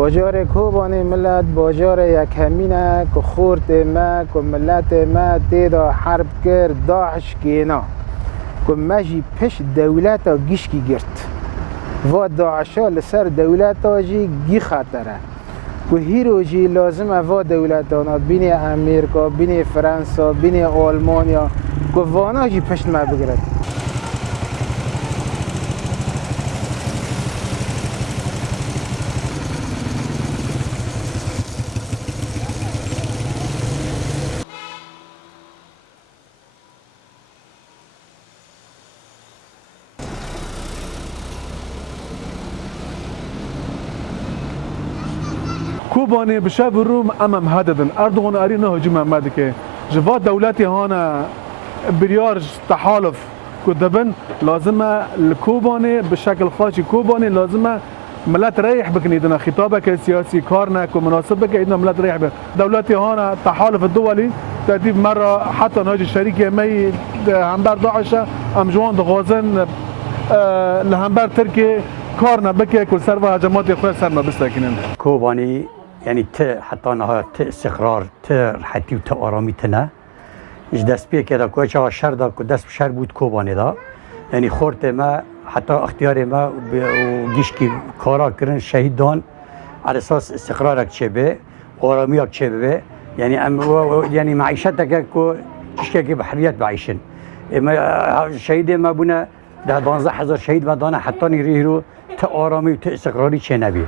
باجار کوبانی ملت باجار یک همینه که خورد ما که ملت ما تیدا حرب کرد داعش کینا که مجی پیش دولت ها گیشکی گرد و داعشا لسر دولت ها جی گی خطره که هیرو جی لازمه و دولت ها بین امریکا بین فرانسا بین آلمانیا که وانا جی پشت ما بگرد. کوبانی بشاب الروم امام هددن اردوغان ارينا هجوم امدك جواد دولتي هانا بريار تحالف كدبن لازمه الكوباني بشكل خاص كوباني لازمه ملت ريح بكنيدنا خطابك السياسي كارنا كمناسبك ايدنا ملت ريح دولتي هانا تحالف الدولي ترتيب مره حتى نهج الشريك مي همبر داعش ام جوان غازن لهمبر تركي كارنا بك كل سر هجمات اخوان سر ما بستكنن كوباني يعني حتى انها استقرار حتى وتآرامی تنه ايش دست بيه كده كويس على الشر ده دست بشر بود كوباني ده يعني خورت ما حتى اختيار ما وجيشكي كارا كرن شهيد دان على اساس استقرارك تشبه آرامیك تشبه يعني يعني معيشتك كو تشكي بحريات بعيشن ما شهيد ما بنا ده 12000 شهيد ما دانا حتى نيريرو تآرامی و استقراری چه نبي